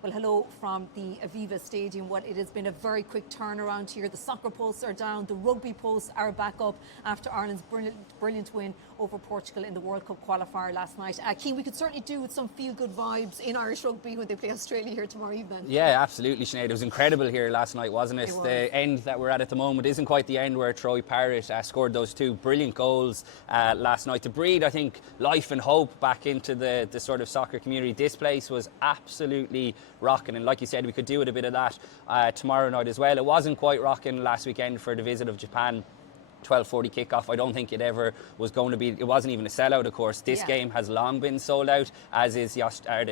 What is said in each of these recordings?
Well, hello from the Aviva Stadium. Well, it has been a very quick turnaround here. The soccer posts are down, the rugby posts are back up after Ireland's brilliant win over Portugal in the World Cup qualifier last night. Cian, we could certainly do with some feel-good vibes in Irish rugby when they play Australia here tomorrow evening. Yeah, absolutely, Sinead. It was incredible here last night, wasn't it? It was. The end that we're at the moment isn't quite the end where Troy Parrott scored those two brilliant goals last night to breathe, I think, life and hope back into the sort of soccer community. This place was absolutely rocking, and like you said, we could do with a bit of that tomorrow night as well. It wasn't quite rocking last weekend for the visit of Japan. 12:40 kickoff. I don't think it ever was going to be. It wasn't even a sellout, of course. This game has long been sold out, as is the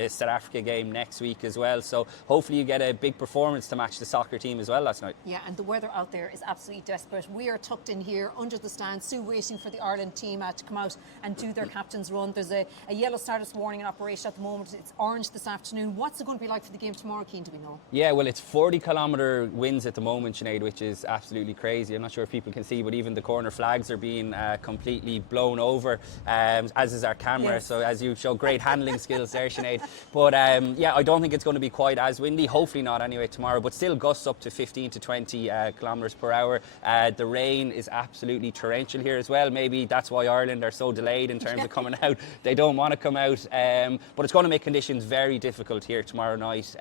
South Africa game next week as well. So hopefully you get a big performance to match the soccer team as well last night. Yeah, and the weather out there is absolutely desperate. We are tucked in here under the stand, Sue, waiting for the Ireland team to come out and do their captain's run. There's a yellow status warning in operation at the moment. It's orange this afternoon. What's it going to be like for the game tomorrow, Cian? Do we know? Yeah, well, it's 40-kilometre winds at the moment, Sinead, which is absolutely crazy. I'm not sure if people can see, but even the corner flags are being completely blown over, as is our camera. Yes. So as you show great handling skills there, Sinead. But yeah, I don't think it's going to be quite as windy. Hopefully not anyway tomorrow, but still gusts up to 15 to 20 kilometres per hour. The rain is absolutely torrential here as well. Maybe that's why Ireland are so delayed in terms of coming out. They don't want to come out, but it's going to make conditions very difficult here tomorrow night,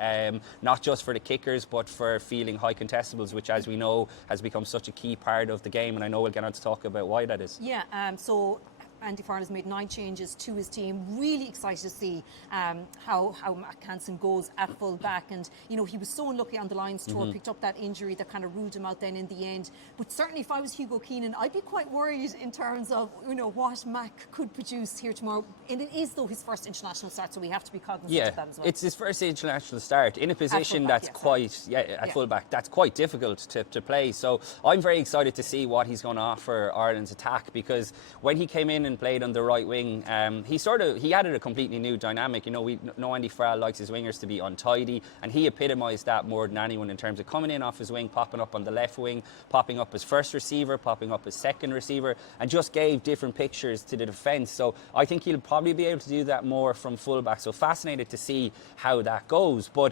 not just for the kickers but for fielding high contestables, which, as we know, has become such a key part of the game, and I know we'll get on to talk about why that is. Yeah, so Andy Farrell has made 9 changes to his team. Really excited to see how Mack Hansen goes at full back. And, you know, he was so unlucky on the Lions tour, picked up that injury that kind of ruled him out then in the end. But certainly if I was Hugo Keenan, I'd be quite worried in terms of, you know, what Mack could produce here tomorrow. And it is, though, his first international start, so we have to be cognizant of that as well. It's his first international start in a position that's fullback. That's quite difficult to play. So I'm very excited to see what he's going to offer Ireland's attack, because when he came in and played on the right wing, he added a completely new dynamic. You know, we know Andy Farrell likes his wingers to be untidy, and he epitomised that more than anyone in terms of coming in off his wing, popping up on the left wing, popping up as first receiver, popping up as second receiver, and just gave different pictures to the defence. So I think he'll probably be able to do that more from fullback. So fascinated to see how that goes. But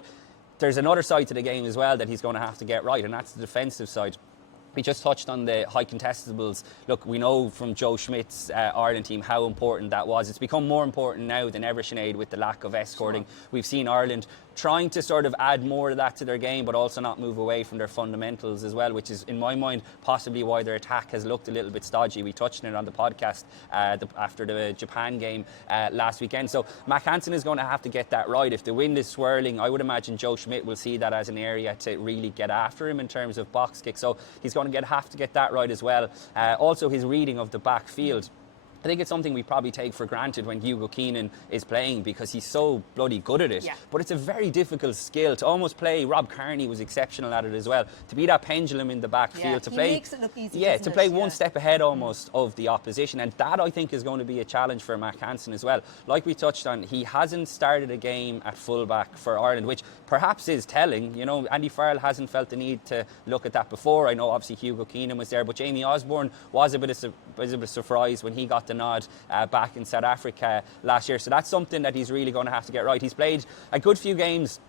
there's another side to the game as well that he's going to have to get right, and that's the defensive side. We just touched on the high contestables. Look, we know from Joe Schmidt's Ireland team how important that was. It's become more important now than ever, Sinead, with the lack of escorting. Sure. We've seen Ireland trying to sort of add more of that to their game, but also not move away from their fundamentals as well, which is, in my mind, possibly why their attack has looked a little bit stodgy. We touched on it on the podcast after the Japan game last weekend. So Mack Hansen is going to have to get that right. If the wind is swirling, I would imagine Joe Schmidt will see that as an area to really get after him in terms of box kicks. So he's going to have to get that right as well. Also, his reading of the backfield. I think it's something we probably take for granted when Hugo Keenan is playing, because he's so bloody good at it. Yeah. But it's a very difficult skill to almost play. Rob Kearney was exceptional at it as well. To be that pendulum in the backfield, to play, he makes it look easy. Yeah, to play one step ahead almost of the opposition, and that I think is going to be a challenge for Mack Hansen as well. Like we touched on, he hasn't started a game at fullback for Ireland, which perhaps is telling. You know, Andy Farrell hasn't felt the need to look at that before. I know obviously Hugo Keenan was there, but Jamie Osborne was a bit of a surprise when he got the nod back in South Africa last year. So that's something that he's really going to have to get right. He's played a good few games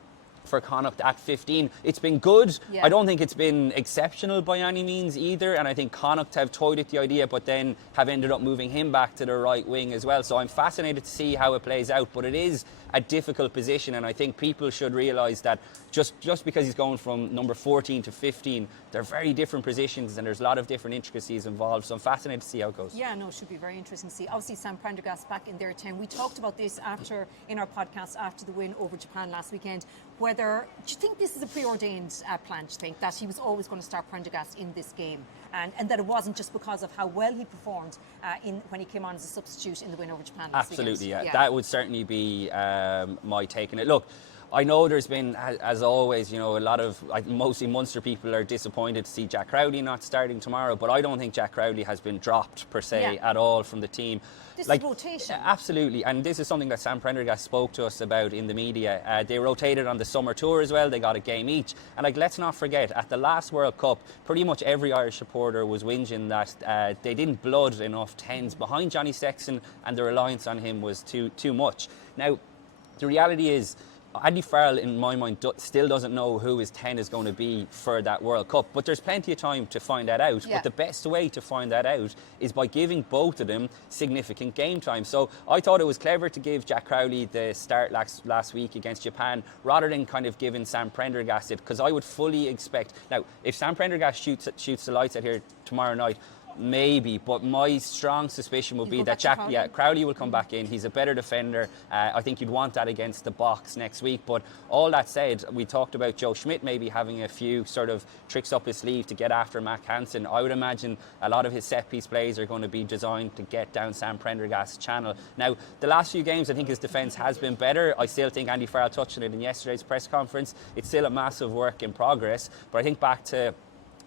for Connacht at 15. It's been good. Yeah. I don't think it's been exceptional by any means either, and I think Connacht have toyed with the idea but then have ended up moving him back to the right wing as well. So I'm fascinated to see how it plays out, but it is a difficult position, and I think people should realise that just because he's going from number 14 to 15, they're very different positions and there's a lot of different intricacies involved. So I'm fascinated to see how it goes. Yeah, no, it should be very interesting to see. Obviously, Sam Prendergast back in their 10. We talked about this in our podcast after the win over Japan last weekend. Do you think this is a preordained plan, do you think, that he was always going to start Prendergast in this game, and that it wasn't just because of how well he performed when he came on as a substitute in the win over Japan last weekend? Absolutely, yeah. That would certainly be my take on it. Look, I know there's been, as always, you know, a lot of, mostly Munster people are disappointed to see Jack Crowley not starting tomorrow, but I don't think Jack Crowley has been dropped per se at all from the team. This is rotation. Absolutely, and this is something that Sam Prendergast spoke to us about in the media. They rotated on the summer tour as well. They got a game each, and let's not forget, at the last World Cup, pretty much every Irish supporter was whinging that they didn't blood enough 10s behind Johnny Sexton, and the reliance on him was too much. Now, the reality is, Andy Farrell, in my mind, still doesn't know who his 10 is going to be for that World Cup. But there's plenty of time to find that out. Yeah. But the best way to find that out is by giving both of them significant game time. So I thought it was clever to give Jack Crowley the start last week against Japan, rather than kind of giving Sam Prendergast it, because I would fully expect... Now, if Sam Prendergast shoots the lights out here tomorrow night, maybe, but my strong suspicion would be that Crowley will come back in. He's a better defender. I think you'd want that against the box next week. But all that said, we talked about Joe Schmidt maybe having a few sort of tricks up his sleeve to get after Mack Hansen. I would imagine a lot of his set piece plays are going to be designed to get down Sam Prendergast's channel. Now, the last few games, I think his defence has been better. I still think Andy Farrell touched on it in yesterday's press conference. It's still a massive work in progress. But I think back to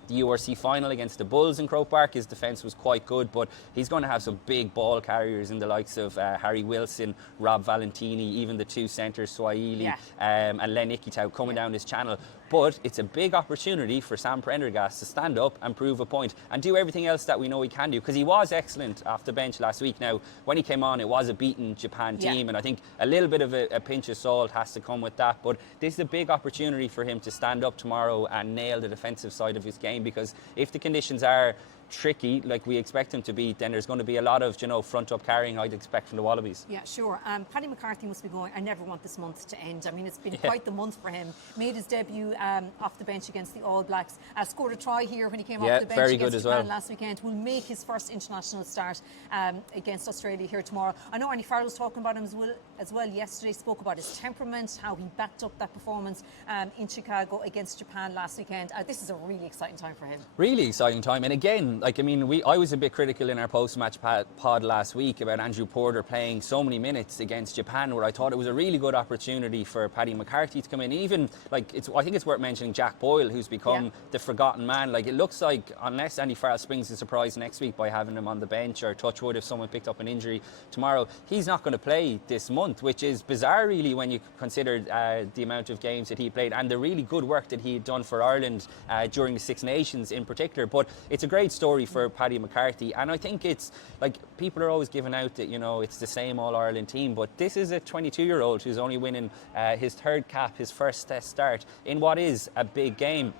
the URC final against the Bulls in Croke Park, his defence was quite good, but he's going to have some big ball carriers in the likes of Harry Wilson, Rob Valentini, even the two centres, Swahili and Len Ikitau coming down his channel. But it's a big opportunity for Sam Prendergast to stand up and prove a point and do everything else that we know he can do, because he was excellent off the bench last week. Now, when he came on, it was a beaten Japan team, and I think a little bit of a pinch of salt has to come with that. But this is a big opportunity for him to stand up tomorrow and nail the defensive side of his game, because if the conditions are tricky, like we expect him to be, then there's going to be a lot of, front up carrying I'd expect from the Wallabies. Yeah, sure. Paddy McCarthy must be going, I never want this month to end. I mean, it's been quite the month for him. Made his debut off the bench against the All Blacks. Scored a try here when he came off the bench very against good Japan as well. last weekend. Will make his first international start against Australia here tomorrow. I know Andy Farrell was talking about him as well yesterday, spoke about his temperament, how he backed up that performance in Chicago against Japan last weekend. This is a really exciting time for him. Really exciting time. And again, I was a bit critical in our post-match pod last week about Andrew Porter playing so many minutes against Japan, where I thought it was a really good opportunity for Paddy McCarthy to come in. Even, I think it's worth mentioning Jack Boyle, who's become the forgotten man. It looks like, unless Andy Farrell springs a surprise next week by having him on the bench, or touch wood if someone picked up an injury tomorrow, he's not going to play this month, which is bizarre really when you consider the amount of games that he played and the really good work that he had done for Ireland during the Six Nations in particular. But it's a great story for Paddy McCarthy, and I think it's people are always giving out that it's the same All-Ireland team, but this is a 22-year-old who's only winning his third cap, his first test start in what is a big game.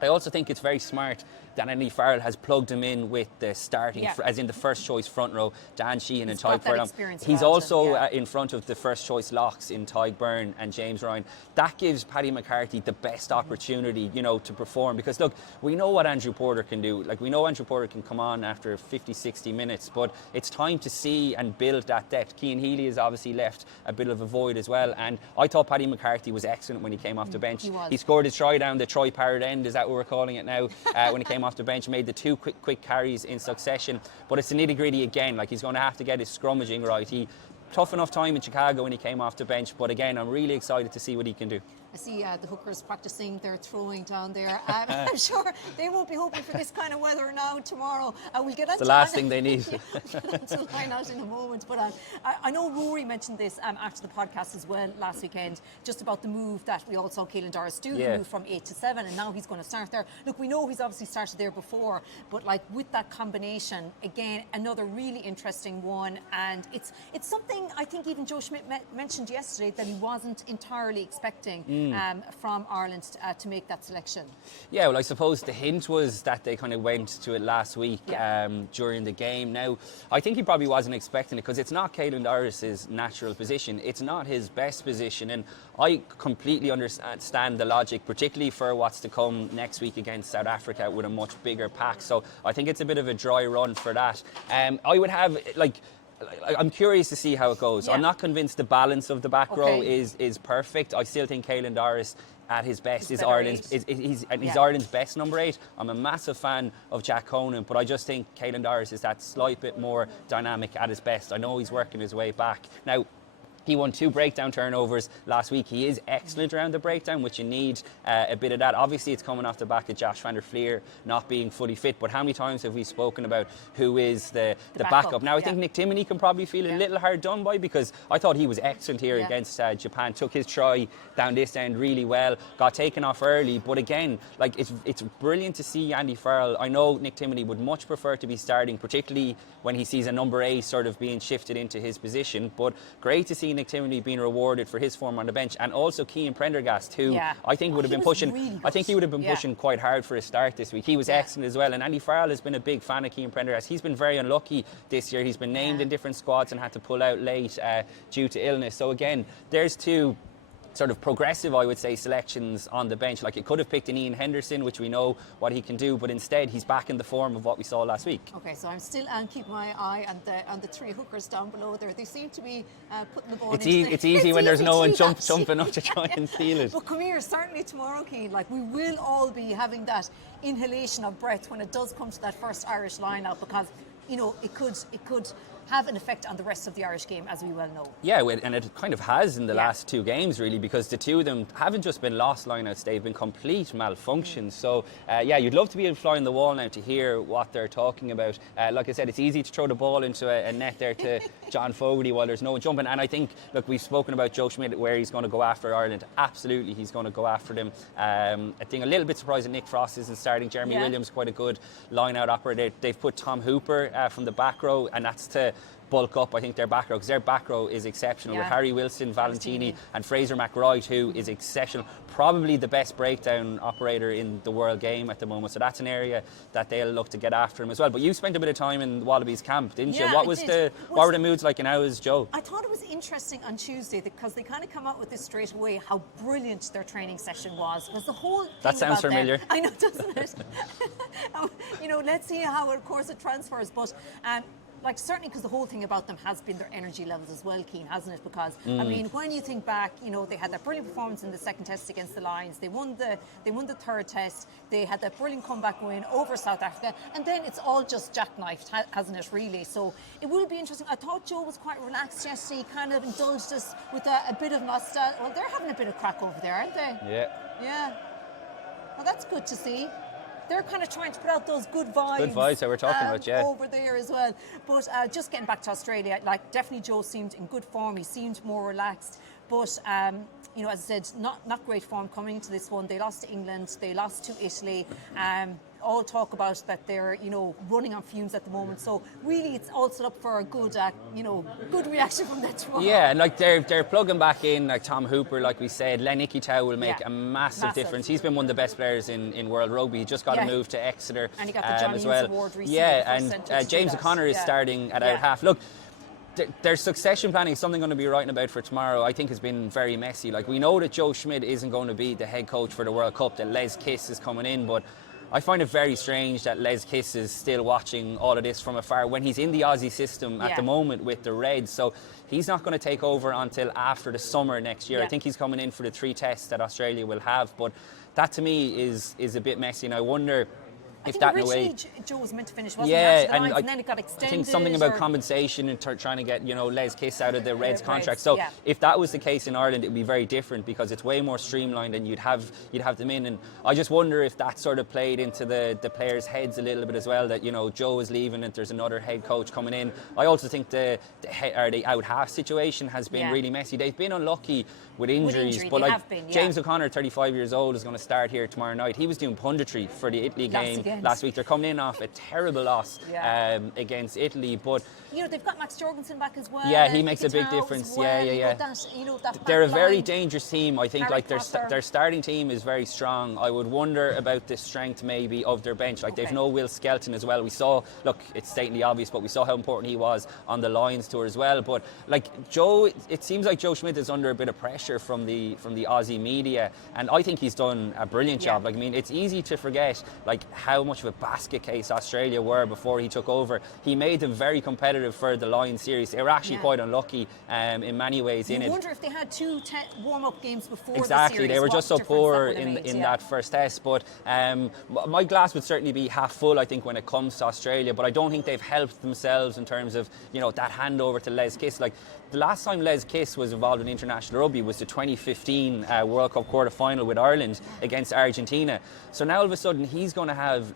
I also think it's very smart that Andy Farrell has plugged him in with the starting, as in the first choice front row, Dan Sheehan and Tyke Furlong. He's also in front of the first choice locks in Tyke Byrne and James Ryan. That gives Paddy McCarthy the best opportunity, to perform, because look, we know what Andrew Porter can do. We know Andrew Porter can come on after 50, 60 minutes, but it's time to see and build that depth. Cian Healy has obviously left a bit of a void as well, and I thought Paddy McCarthy was excellent when he came off the bench. He scored his try down the tri-parrot end, is that what we're calling it now, when he came off the bench, made the two quick carries in succession. But it's the nitty-gritty again. He's going to have to get his scrummaging right. He tough enough time in Chicago when he came off the bench, but again, I'm really excited to see what he can do. I see the hookers practicing their throwing down there. I'm sure they won't be hoping for this kind of weather now tomorrow. We'll get on the last thing they need. To line out in a moment. But I know Rory mentioned this after the podcast as well last weekend, just about the move that we all saw Caelan Doris do, the move from 8 to 7, and now he's going to start there. Look, we know he's obviously started there before, but with that combination, again, another really interesting one. And it's something I think even Joe Schmidt mentioned yesterday that he wasn't entirely expecting. From Ireland to make that selection. Yeah, well, I suppose the hint was that they kind of went to it last week during the game. Now, I think he probably wasn't expecting it, because it's not Caelan Doris's natural position. It's not his best position, and I completely understand the logic, particularly for what's to come next week against South Africa with a much bigger pack. So I think it's a bit of a dry run for that. I would have, I'm curious to see how it goes. I'm not convinced the balance of the back row is perfect. I still think Caelan Doris at his best is Ireland's he's Ireland's best number 8. I'm a massive fan of Jack Conan, but I just think Caelan Doris is that slight bit more dynamic at his best. I know he's working his way back. Now, he won 2 breakdown turnovers last week. He is excellent around the breakdown, which you need a bit of that. Obviously, it's coming off the back of Josh van der Fleer not being fully fit, but how many times have we spoken about who is the backup? Now, I think Nick Timoney can probably feel a little hard done by, because I thought he was excellent here against Japan. Took his try down this end really well, got taken off early, but again, it's brilliant to see Andy Farrell. I know Nick Timoney would much prefer to be starting, particularly when he sees a number 8 sort of being shifted into his position, but great to see Nick Timoney being rewarded for his form on the bench, and also Cian Prendergast, who I think would have been pushing. Really I think he would have been pushing quite hard for a start this week. He was excellent as well, and Andy Farrell has been a big fan of Cian Prendergast. He's been very unlucky this year. He's been named in different squads and had to pull out late due to illness. So again, there's two sort of progressive, I would say, selections on the bench. Like, it could have picked an Ian Henderson, which we know what he can do, but instead he's back in the form of what we saw last week. Okay, so I'm still keeping my eye on the three hookers down below there. They seem to be putting the ball it's easy when there's no one jumping up to try and steal it. But come here, certainly tomorrow, Cian, like, we will all be having that inhalation of breath when it does come to that first Irish line-out, because, you know, it could have an effect on the rest of the Irish game, as we well know. Yeah, and it kind of has in the last two games, really, because the two of them haven't just been lost lineouts, they've been complete malfunctions. So, you'd love to be flying the wall now to hear what they're talking about. Like I said, it's easy to throw the ball into a net there to John Fogarty while there's no one jumping. And I think, look, we've spoken about Joe Schmidt, where he's going to go after Ireland. Absolutely, he's going to go after them. I think a little bit surprised that Nick Frost isn't starting. Jeremy Williams, quite a good line-out operator. They've put Tom Hooper from the back row, and that's to bulk up, I think, their back row, because their back row is exceptional with Harry Wilson, Valentini and Fraser McRoy, who is exceptional, probably the best breakdown operator in the world game at the moment. So that's an area that they'll look to get after him as well. But you spent a bit of time in Wallabies camp, didn't you? What were the moods like in ours, Joe? I thought it was interesting on Tuesday because they kind of come out with this straight away, how brilliant their training session was. Because the whole thing that sounds familiar. I know, doesn't it? You know, let's see how, of course, it transfers. But like, certainly, because the whole thing about them has been their energy levels as well, Cian, hasn't it? Because I mean, when you think back, you know, they had that brilliant performance in the second test against the Lions. They won the third test. They had that brilliant comeback win over South Africa, and then it's all just jackknifed, hasn't it? Really. So it will be interesting. I thought Joe was quite relaxed yesterday. He kind of indulged us with a bit of nostalgia. Well, they're having a bit of crack over there, aren't they? Yeah. Yeah. Well, that's good to see. They're kind of trying to put out those good vibes. Good vibes that we're talking about, over there as well. But just getting back to Australia, like, definitely Joe seemed in good form. He seemed more relaxed. But, you know, as I said, not great form coming into this one. They lost to England. They lost to Italy. All talk about that they're, you know, running on fumes at the moment. So really, it's all set up for a good, you know, good reaction from that tomorrow. Yeah, and like they're plugging back in, like Tom Hooper, like we said. Len Ikitau will make a massive difference. He's been one of the best players in world rugby. He just got a move to Exeter, and he got the Johnny as well. Award recently. Yeah, and James O'Connor is starting at out half. Look, their succession planning is something I'm going to be writing about for tomorrow. I think has been very messy. Like, we know that Joe Schmidt isn't going to be the head coach for the World Cup, that Les Kiss is coming in, but I find it very strange that Les Kiss is still watching all of this from afar when he's in the Aussie system at the moment with the Reds. So he's not going to take over until after the summer next year. I think he's coming in for the 3 tests that Australia will have. But that, to me, is a bit messy, and I wonder if that in a way. Joe was meant to finish, wasn't he? And then it got extended. I think something about compensation and trying to get, you know, Les Kiss out of the Reds contract. So if that was the case in Ireland, it would be very different because it's way more streamlined and you'd have them in. And I just wonder if that sort of played into the players' heads a little bit as well. That, you know, Joe is leaving and there's another head coach coming in. I also think the out half situation has been really messy. They've been unlucky with injuries, but like James O'Connor, 35 years old, is going to start here tomorrow night. He was doing punditry for the Italy game last week. They're coming in off a terrible loss against Italy, but you know, they've got Max Jorgensen back as well. Yeah, he makes a big difference. They're a very dangerous team. I think like their starting team is very strong. I would wonder about the strength maybe of their bench. Like they've no Will Skelton as well. We saw, look, it's stately obvious, but we saw how important he was on the Lions tour as well. But like Joe, it seems like Joe Schmidt is under a bit of pressure from the Aussie media, and I think he's done a brilliant job. Like, I mean, it's easy to forget like how much of a basket case Australia were before he took over. He made them very competitive for the Lions series. They were actually quite unlucky in many ways in it. I wonder if they had 2 warm-up games before the series. They were just so poor in that first test. But my glass would certainly be half full, I think, when it comes to Australia. But I don't think they've helped themselves in terms of, you know, that handover to Les Kiss. Like, the last time Les Kiss was involved in international rugby was the 2015 World Cup quarter-final with Ireland against Argentina. So now all of a sudden he's going to have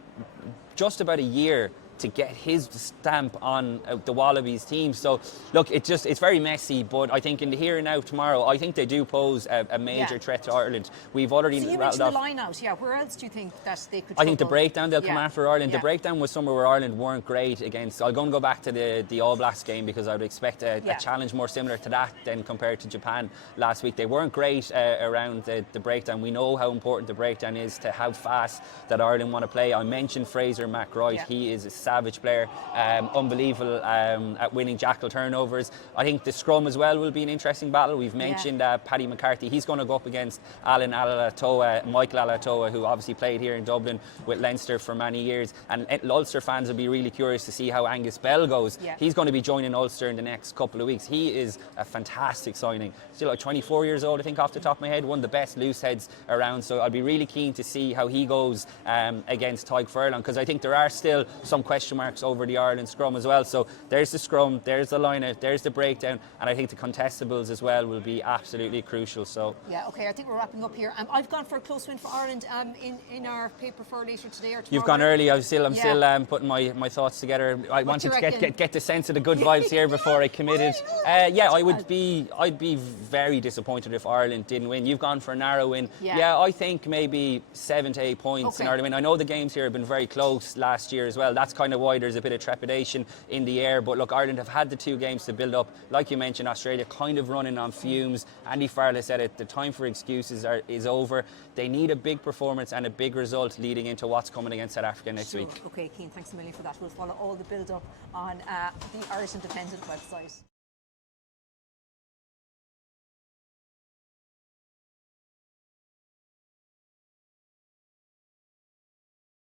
just about a year to get his stamp on the Wallabies team. So look, it's very messy, but I think in the here and now tomorrow, I think they do pose a major threat to Ireland. We've already so you mentioned the line out. Yeah, where else do you think that they could? I think the breakdown they'll come after Ireland. Yeah. The breakdown was somewhere where Ireland weren't great against. I'll go back to the All Blacks game because I would expect a challenge more similar to that than compared to Japan last week. They weren't great around the breakdown. We know how important the breakdown is to how fast that Ireland want to play. I mentioned Fraser McRoy. Yeah. He is a savage player, unbelievable at winning jackal turnovers. I think the scrum as well will be an interesting battle. We've mentioned Paddy McCarthy. He's going to go up against Michael Alatoa, who obviously played here in Dublin with Leinster for many years. And Ulster fans will be really curious to see how Angus Bell goes. Yeah. He's going to be joining Ulster in the next couple of weeks. He is a fantastic signing. Still like 24 years old, I think, off the top of my head. One of the best loose heads around. So I'll be really keen to see how he goes against Tadhg Furlong, because I think there are still some question marks over the Ireland scrum as well. So there's the scrum, there's the line-out, there's the breakdown, and I think the contestables as well will be absolutely crucial. So yeah, okay, I think we're wrapping up here. I've gone for a close win for Ireland in our paper for later today or tomorrow. You've gone early. I'm still putting my thoughts together. I wanted to get the sense of the good vibes here before I committed. I'd be very disappointed if Ireland didn't win. You've gone for a narrow win. Yeah, I think maybe 7 to 8 points in Ireland win. I know the games here have been very close last year as well. That's kind of why there's a bit of trepidation in the air. But look, Ireland have had the 2 games to build up. Like you mentioned, Australia kind of running on fumes. Andy Farrell said it, the time for excuses is over. They need a big performance and a big result leading into what's coming against South Africa next week. Okay, Cian, thanks a million for that. We'll follow all the build-up on the Irish Independent website.